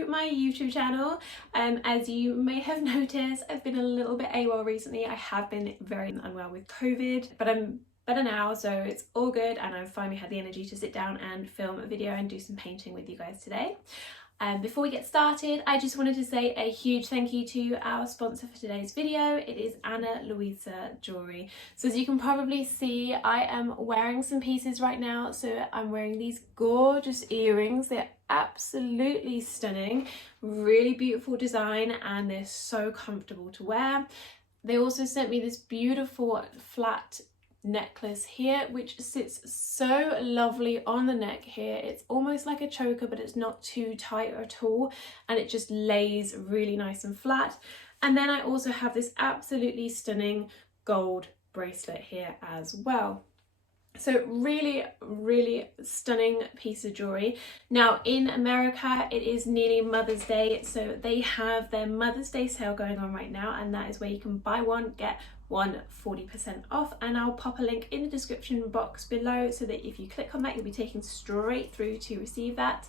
to my YouTube channel. As you may have noticed, I've been a little bit AWOL recently. I have been very unwell with COVID, but I'm better now, so it's all good, and I've finally had the energy to sit down and film a video and do some painting with you guys today. Before we get started, I just wanted to say a huge thank you to our sponsor for today's video. It is analuisany Jewelry. So as you can probably see, I am wearing some pieces right now. So I'm wearing these gorgeous earrings. They're absolutely stunning, really beautiful design, and they're so comfortable to wear. They also sent me this beautiful flat necklace here, which sits so lovely on the neck here. It's almost like a choker, but it's not too tight at all, and it just lays really nice and flat. And then I also have this absolutely stunning gold bracelet here as well. So really stunning piece of jewelry. Now in America it is nearly Mother's Day, so they have their Mother's Day sale going on right now, and that is where you can buy one get one 40% off, and I'll pop a link in the description box below so that if you click on that you'll be taken straight through to receive that.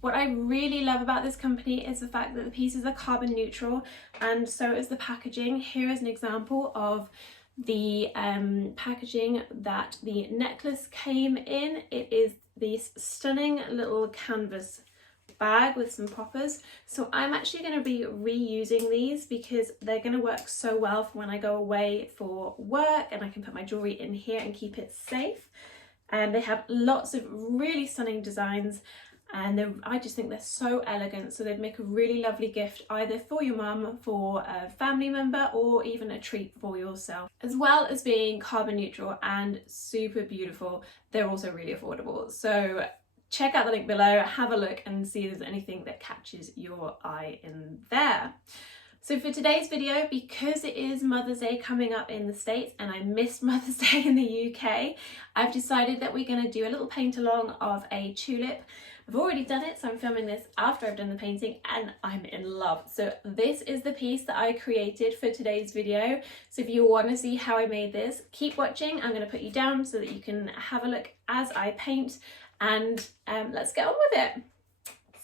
What I really love about this company is the fact that the pieces are carbon neutral, and so is the packaging. Here is an example of the packaging that the necklace came in. It is this stunning little canvas bag with some poppers. So I'm actually going to be reusing these because they're going to work so well for when I go away for work, and I can put my jewelry in here and keep it safe. And they have lots of really stunning designs, and I just think they're so elegant, so they'd make a really lovely gift either for your mum, for a family member, or even a treat for yourself. As well as being carbon neutral and super beautiful, they're also really affordable. So check out the link below, have a look and see if there's anything that catches your eye in there. So for today's video, because it is Mother's Day coming up in the States and I missed Mother's Day in the UK, I've decided that we're going to do a little paint along of a tulip. I've already done it, so I'm filming this after I've done the painting, and I'm in love. So this is the piece that I created for today's video. So if you want to see how I made this, keep watching. I'm going to put you down so that you can have a look as I paint, and let's get on with it.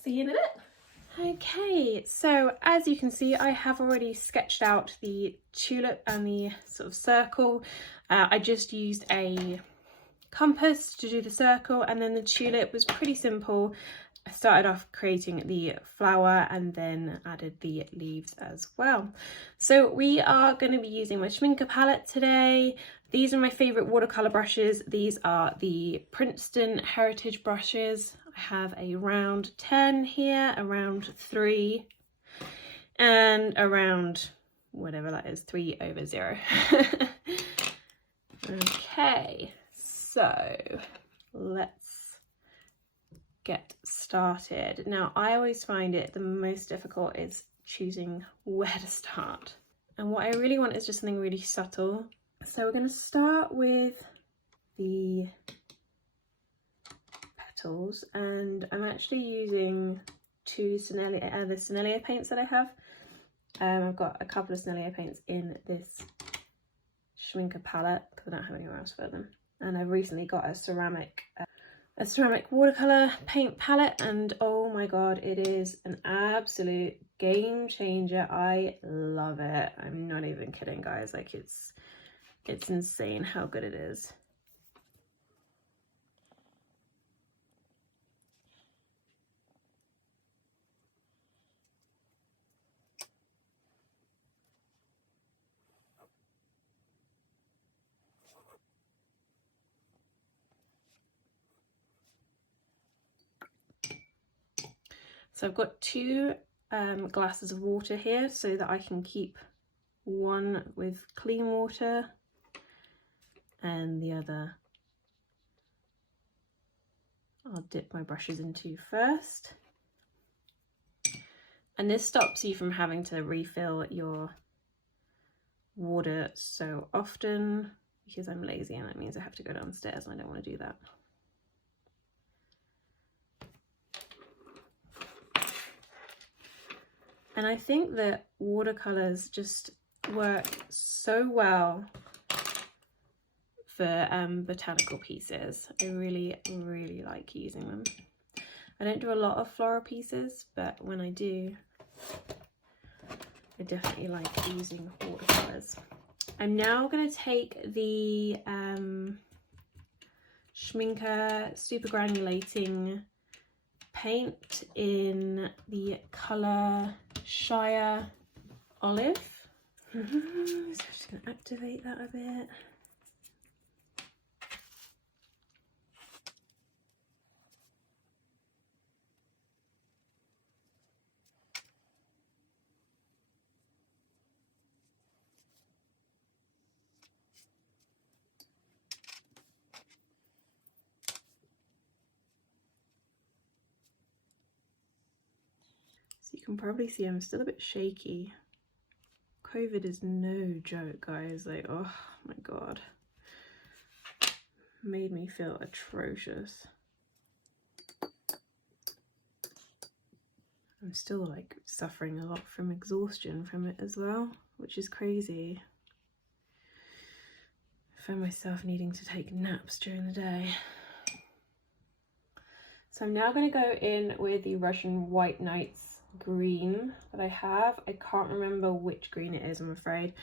See you in a bit. Okay, so as you can see, I have already sketched out the tulip and the sort of circle. I just used a compass to do the circle, and then the tulip was pretty simple. I started off creating the flower and then added the leaves as well. So we are going to be using my Schmincke palette today. These are my favourite watercolour brushes. These are the Princeton heritage brushes. I have a round 10 here, a round 3, and a round whatever that is, 3/0. Okay, so let's get started. Now I always find it the most difficult is choosing where to start, and what I really want is just something really subtle. So we're going to start with the petals, and I'm actually using two Sennelier, the Sennelier paints that I have. I've got a couple of Sennelier paints in this Schmincke palette because I don't have anywhere else for them, and I've recently got a ceramic watercolor paint palette, and oh my god, it is an absolute game changer. I love it. I'm not even kidding, guys. Like it's insane how good it is. So I've got two glasses of water here so that I can keep one with clean water and the other I'll dip my brushes into first. And this stops you from having to refill your water so often, because I'm lazy and that means I have to go downstairs and I don't want to do that. And I think that watercolors just work so well for botanical pieces. I really like using them. I don't do a lot of floral pieces, but when I do, I definitely like using watercolors. I'm now going to take the Schmincke super granulating paint in the colour Shire Olive. So I'm just going to activate that a bit. So you can probably see I'm still a bit shaky. COVID is no joke, guys. Like, oh my god. Made me feel atrocious. I'm still like suffering a lot from exhaustion from it as well, which is crazy. I found myself needing to take naps during the day. So I'm now going to go in with the Russian White Nights green that I have. I can't remember which green it is, I'm afraid,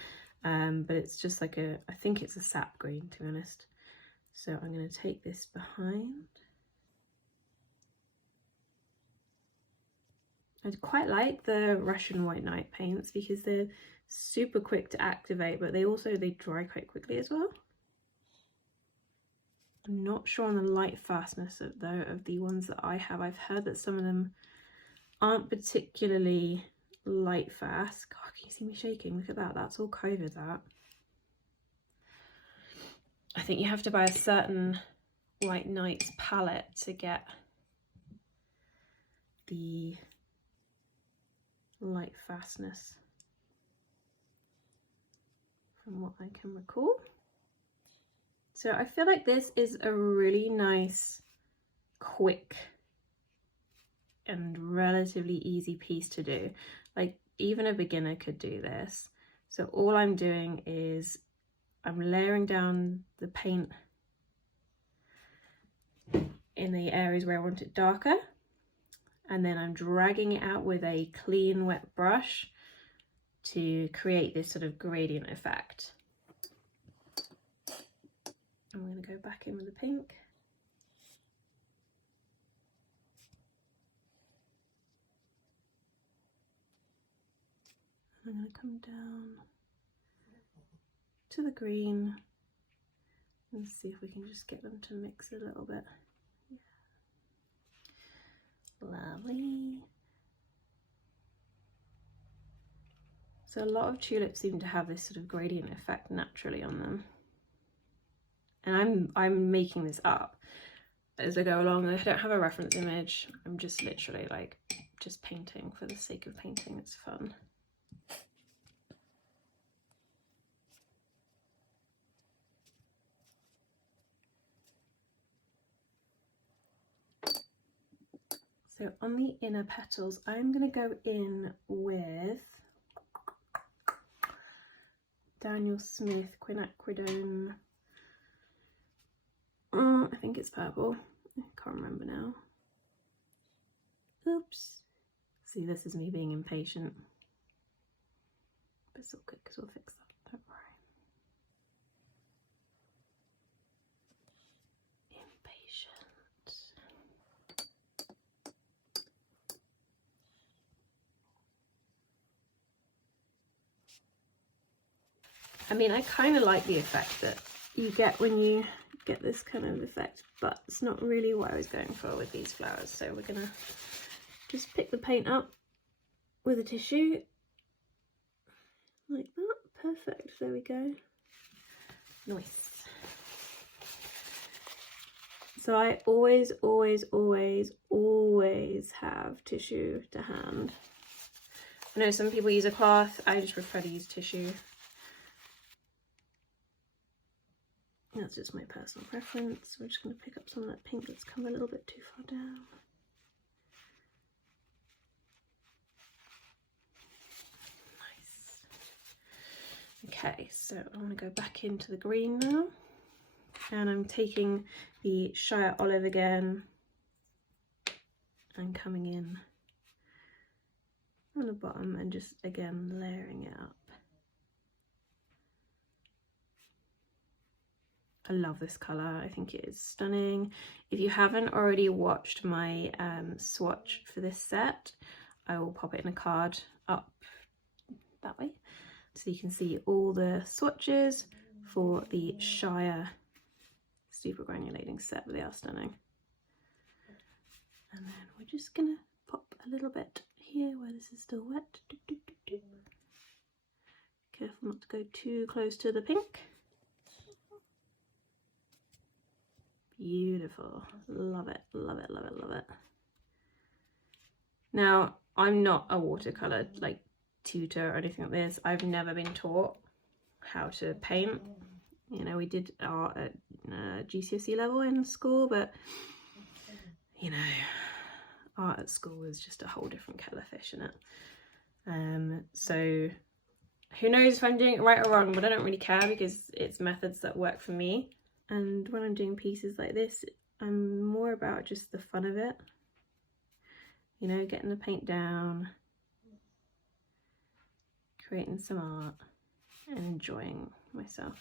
but it's just like a, I think it's a sap green, to be honest. So I'm going to take this behind. I quite like the Russian White Night paints because they're super quick to activate, but they dry quite quickly as well. I'm not sure on the light fastness of the ones that I have. I've heard that some of them aren't particularly light fast. God, can you see me shaking? Look at that. That's all COVID, that. I think you have to buy a certain White Nights palette to get the light fastness, from what I can recall. So I feel like this is a really nice, quick and relatively easy piece to do. Like even a beginner could do this. So all I'm doing is I'm layering down the paint in the areas where I want it darker, and then I'm dragging it out with a clean wet brush to create this sort of gradient effect. I'm going to go back in with the pink. I'm going to come down to the green and see if we can just get them to mix a little bit. Yeah. Lovely. So a lot of tulips seem to have this sort of gradient effect naturally on them. And I'm making this up as I go along. I don't have a reference image. I'm just literally like just painting for the sake of painting. It's fun. So on the inner petals, I'm going to go in with Daniel Smith Quinacridone. I think it's purple. I can't remember now. Oops. See, this is me being impatient. But it's all good because we'll fix that. Don't worry. Impatient. I mean, I kind of like the effect that you get when you get this kind of effect, but it's not really what I was going for with these flowers. So we're gonna just pick the paint up with a tissue like that. Perfect. There we go. Nice. So I always have tissue to hand. I know some people use a cloth. I just prefer to use tissue. That's just my personal preference. We're just going to pick up some of that pink that's come a little bit too far down. Nice. Okay, so I want to go back into the green now. And I'm taking the Shire Olive again. and coming in on the bottom and just again layering it up. I love this colour, I think it is stunning. If you haven't already watched my swatch for this set, I will pop it in a card up that way so you can see all the swatches for the Shire super granulating set, but they are stunning. And then we're just gonna pop a little bit here where this is still wet. Careful not to go too close to the pink. Beautiful, love it, love it, love it, love it. Now, I'm not a watercolor like tutor or anything like this. I've never been taught how to paint. You know, we did art at GCSE level in school, but you know, art at school is just a whole different kettle of fish, isn't it? So who knows if I'm doing it right or wrong, but I don't really care because it's methods that work for me. And when I'm doing pieces like this, I'm more about just the fun of it. You know, getting the paint down, creating some art and enjoying myself.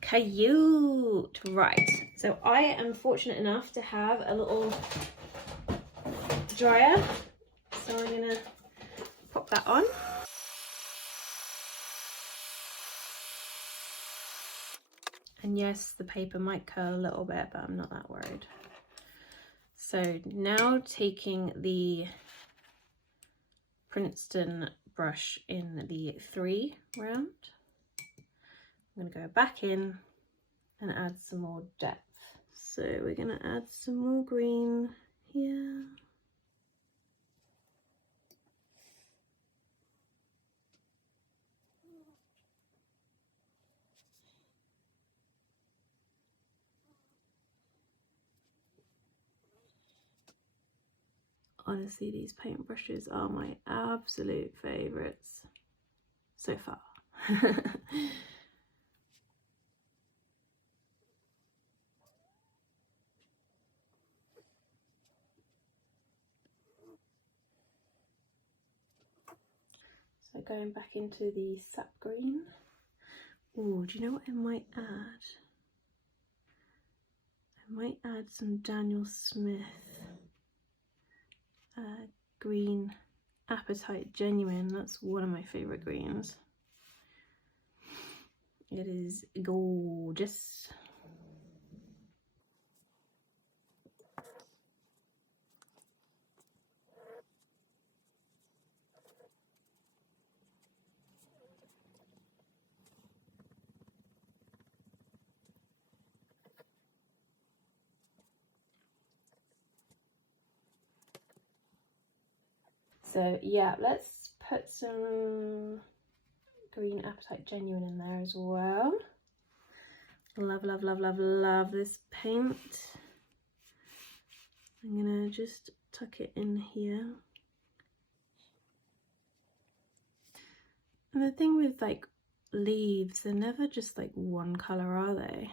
Cute! Right, so I am fortunate enough to have a little dryer, so I'm gonna pop that on. And yes, the paper might curl a little bit, but I'm not that worried. So now taking the Princeton brush in the 3 round, I'm going to go back in and add some more depth. So we're going to add some more green here. Honestly, these paintbrushes are my absolute favourites so far. So going back into the sap green. Oh, do you know what I might add? I might add some Daniel Smith green Apatite Genuine. That's one of my favourite greens. It is gorgeous. So yeah, let's put some green Apatite Genuine in there as well. Love, love, love, love, love this paint. I'm gonna just tuck it in here. And the thing with like leaves, they're never just like one colour, are they?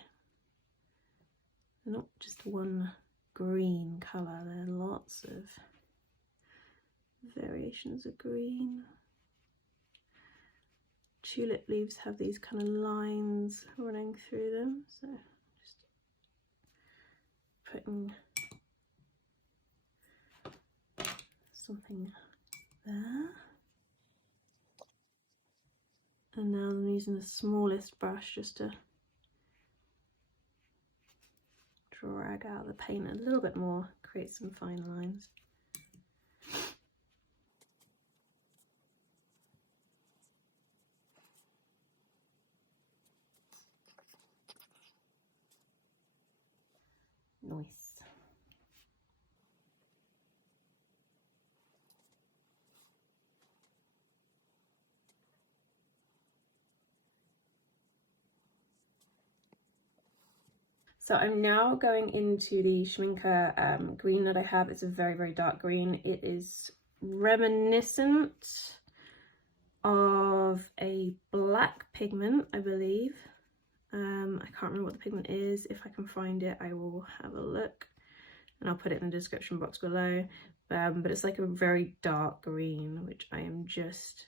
They're not just one green colour, there are lots of variations of green. Tulip leaves have these kind of lines running through them, so just putting something there. And now I'm using the smallest brush just to drag out the paint a little bit more, create some fine lines. Nice. So I'm now going into the Schmincke green that I have. It's a very, very dark green. It is reminiscent of a black pigment, I believe. I can't remember what the pigment is. If I can find it, I will have a look and I'll put it in the description box below. But it's like a very dark green, which I am just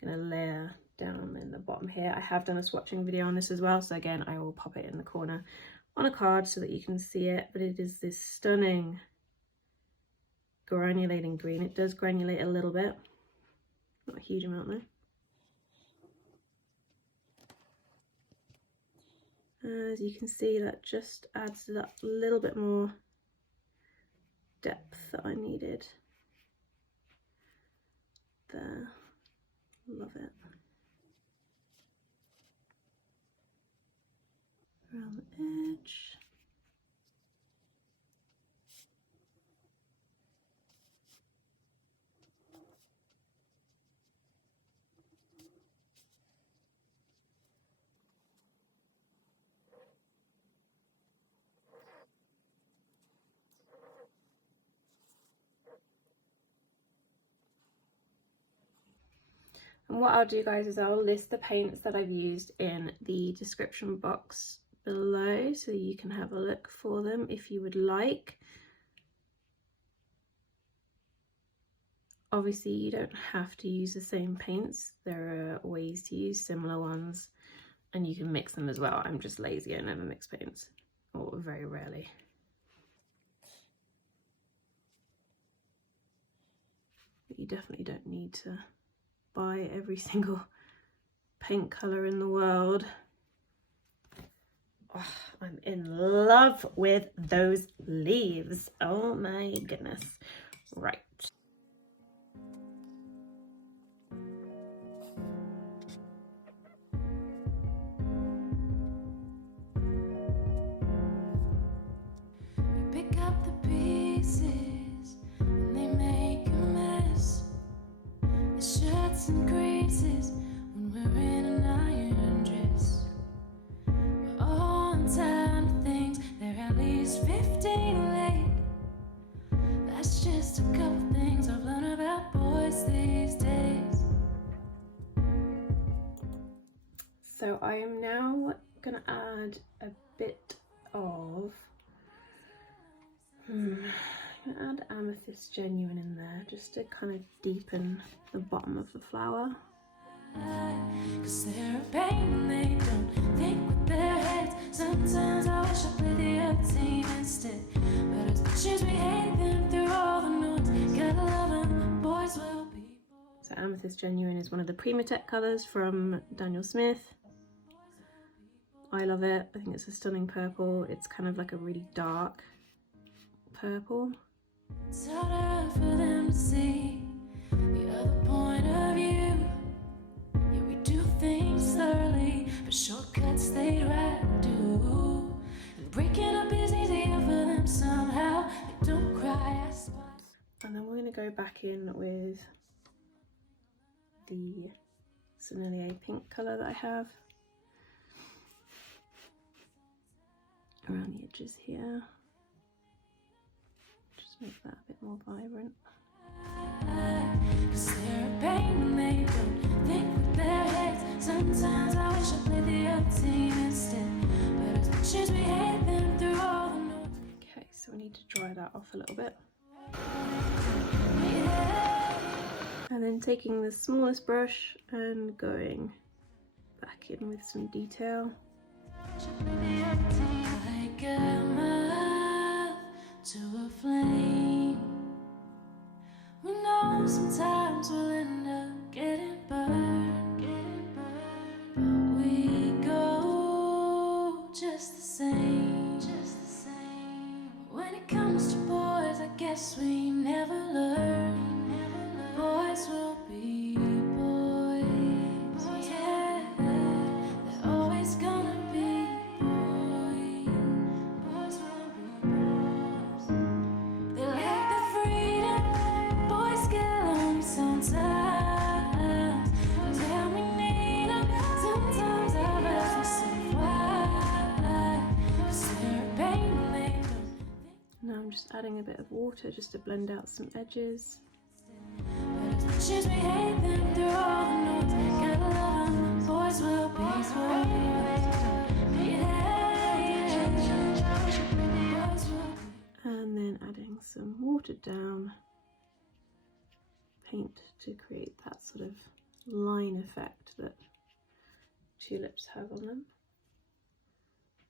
gonna layer down in the bottom here. I have done a swatching video on this as well, so again I will pop it in the corner on a card so that you can see it. But it is this stunning granulating green. It does granulate a little bit, not a huge amount though. As you can see, that just adds that little bit more depth that I needed there. Love it. Around the edge. And what I'll do, guys, is I'll list the paints that I've used in the description box below so you can have a look for them if you would like. Obviously you don't have to use the same paints. There are ways to use similar ones and you can mix them as well. I'm just lazy, I never mix paints, or very rarely. But you definitely don't need to buy every single paint colour in the world. Oh, I'm in love with those leaves. Oh my goodness. Right. Pick up the pieces and they make a mess. The shirts and creases when we're in an iron dress. We're all on time to things, they're at least 15 late. That's just a couple things I've learned about boys these days. So I am now gonna add a bit of I'm gonna add Amethyst Genuine in there just to kind of deepen the bottom of the flower. Cause they're a pain, they don't think with their heads. Sometimes I wish I played the other team instead. But as much as we hate them through all the notes, gotta love them, boys will be boys. So Amethyst Genuine is one of the Primatech colours from Daniel Smith. I love it. I think it's a stunning purple. It's kind of like a really dark purple. It's harder for them to see the other point of view. Yeah, we do things thoroughly, but shortcuts they'd rather do. And breaking up is easier for them somehow. They don't cry, I spy. And then we're going to go back in with the Sennelier pink colour that I have around the edges here. Just make that a bit more vibrant. Cause they're a pain when they don't think with their heads. Sometimes I wish I played the other team instead. But as much as we hate them through all the notes. Okay, so we need to dry that off a little bit. And then taking the smallest brush and going back in with some detail. Like a moth to a flame. We know sometimes we'll end up getting burned, but we go just the same, just the same. When it comes to boys, I guess we never learn. Boys will be boys, yeah. They're always gonna be boys. Boys will be boys. They like the freedom. Boys get lonely sometimes. Yeah, we need them. Sometimes I ask myself why. 'Cause they're a pain when they don't think. Now I'm just adding a bit of water just to blend out some edges. But as much as we hate them through all the notes, gotta love them, boys will be boys. watered down paint to create that sort of line effect that tulips have on them.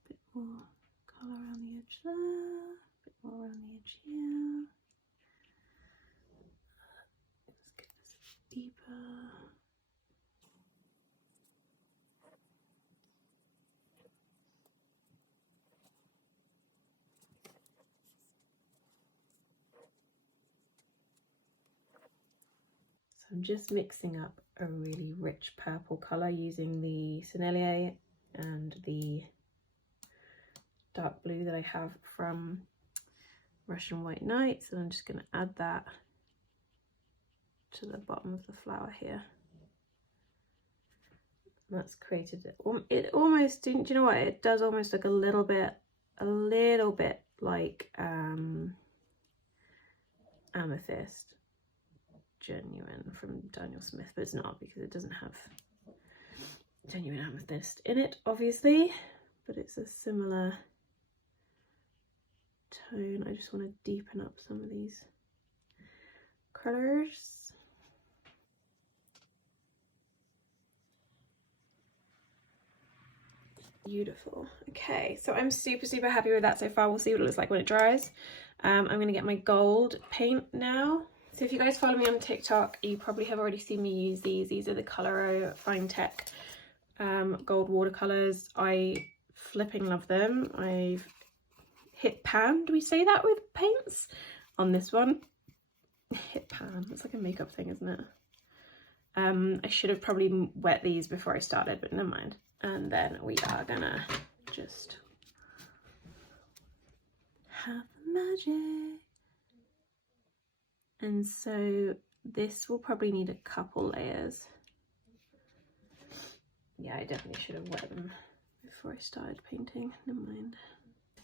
A bit more colour around the edge there, a bit more around the edge here. Let's get this deeper. So I'm just mixing up a really rich purple colour using the Sennelier and the dark blue that I have from Russian White Nights, and I'm just going to add that to the bottom of the flower here. And that's created it almost, do you know what, it does almost look a little bit like Amethyst Genuine from Daniel Smith, but it's not, because it doesn't have genuine amethyst in it, obviously, but it's a similar tone. I just want to deepen up some of these colours. Beautiful. Okay, so I'm super happy with that so far. We'll see what it looks like when it dries. I'm going to get my gold paint now. So if you guys follow me on TikTok, you probably have already seen me use these. These are the Coloro Fine Tech gold watercolors. I flipping love them. I've hit pan, do we say that with paints? On this one, hit pan, it's like a makeup thing, isn't it? I should have probably wet these before I started, but never mind. And then we are gonna just have magic. And so this will probably need a couple layers. Yeah, I definitely should have wet them before I started painting, never mind.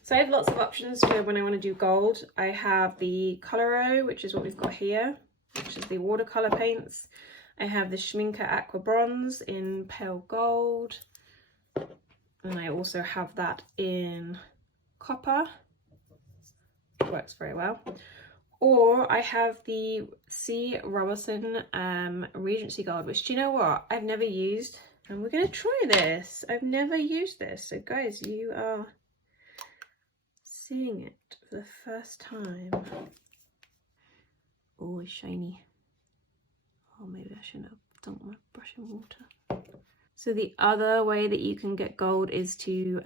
So I have lots of options for when I want to do gold. I have the Coloro, which is what we've got here, which is the watercolor paints. I have the Schmincke Aqua Bronze in pale gold. And I also have that in copper. It works very well. Or I have the Roberson Regency Gold, which, do you know what, I've never used. And we're going to try this. I've never used this. So guys, you are seeing it for the first time. Oh, it's shiny. Oh, maybe I shouldn't have dunked my brush in water. So the other way that you can get gold is to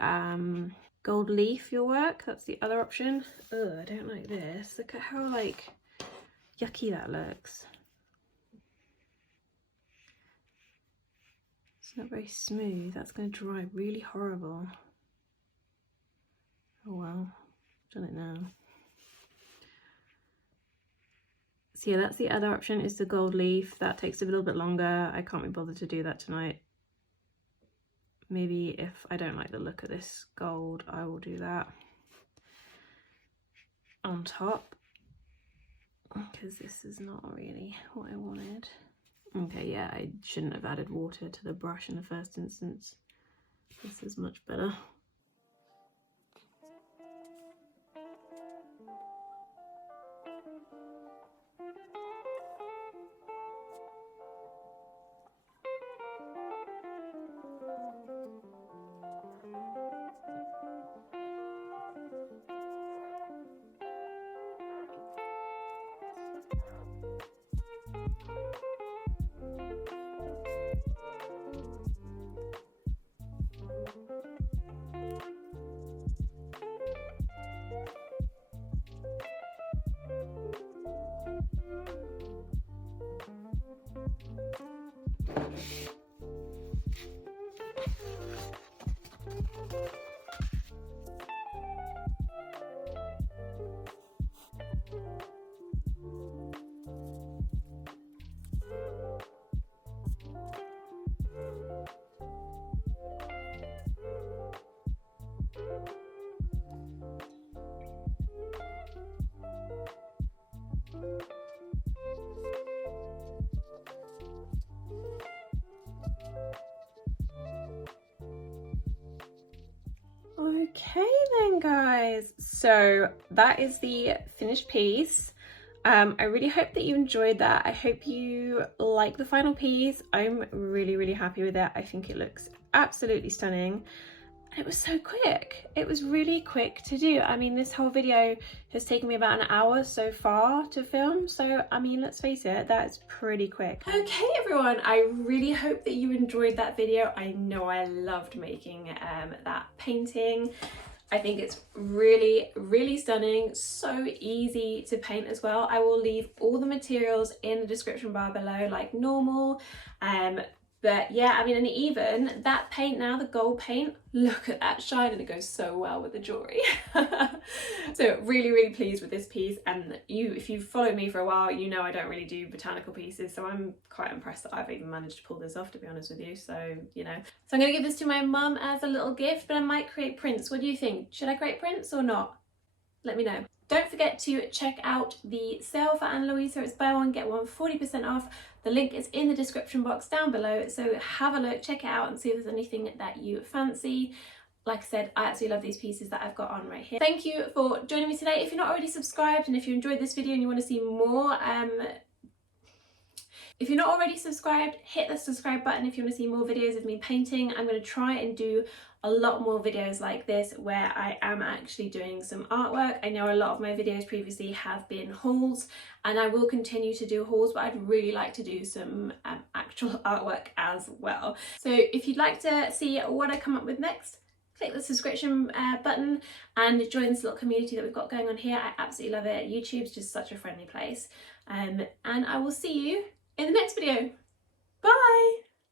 gold leaf your work. That's the other option. Ugh, I don't like this. Look at how like yucky that looks. It's not very smooth. That's going to dry really horrible. Oh well, done it now. So yeah, that's the other option, is the gold leaf. That takes a little bit longer. I can't be bothered to do that tonight. Maybe if I don't like the look of this gold, I will do that on top, because this is not really what I wanted. Okay, yeah, I shouldn't have added water to the brush in the first instance. This is much better. Okay then guys, so that is the finished piece. I really hope that you enjoyed that. I hope you like the final piece. I'm really happy with it. I think it looks absolutely stunning. It was so quick. It was really quick to do. I mean, this whole video has taken me about an hour so far to film. So, I mean, let's face it, that's pretty quick. Okay, everyone, I really hope that you enjoyed that video. I know I loved making that painting. I think it's really stunning, so easy to paint as well. I will leave all the materials in the description bar below like normal. But yeah, I mean, and even that paint now, the gold paint, look at that shine, and it goes so well with the jewellery. So really pleased with this piece, and if you've followed me for a while, you know I don't really do botanical pieces, so I'm quite impressed that I've even managed to pull this off, to be honest with you. So, you know. So I'm going to give this to my mum as a little gift, but I might create prints. What do you think? Should I create prints or not? Let me know. Don't forget to check out the sale for Ana Luisa. It's buy one, get one 40% off. The link is in the description box down below, so have a look, check it out and see if there's anything that you fancy. Like I said, I absolutely love these pieces that I've got on right here. Thank you for joining me today. If you're not already subscribed and if you enjoyed this video and you want to see more, if you're not already subscribed, hit the subscribe button if you want to see more videos of me painting. I'm going to try and do a lot more videos like this where I am actually doing some artwork. I know a lot of my videos previously have been hauls, and I will continue to do hauls, but I'd really like to do some actual artwork as well. So if you'd like to see what I come up with next, click the subscription button and join this little community that we've got going on here. I absolutely love it. YouTube's just such a friendly place. And I will see you in the next video. Bye!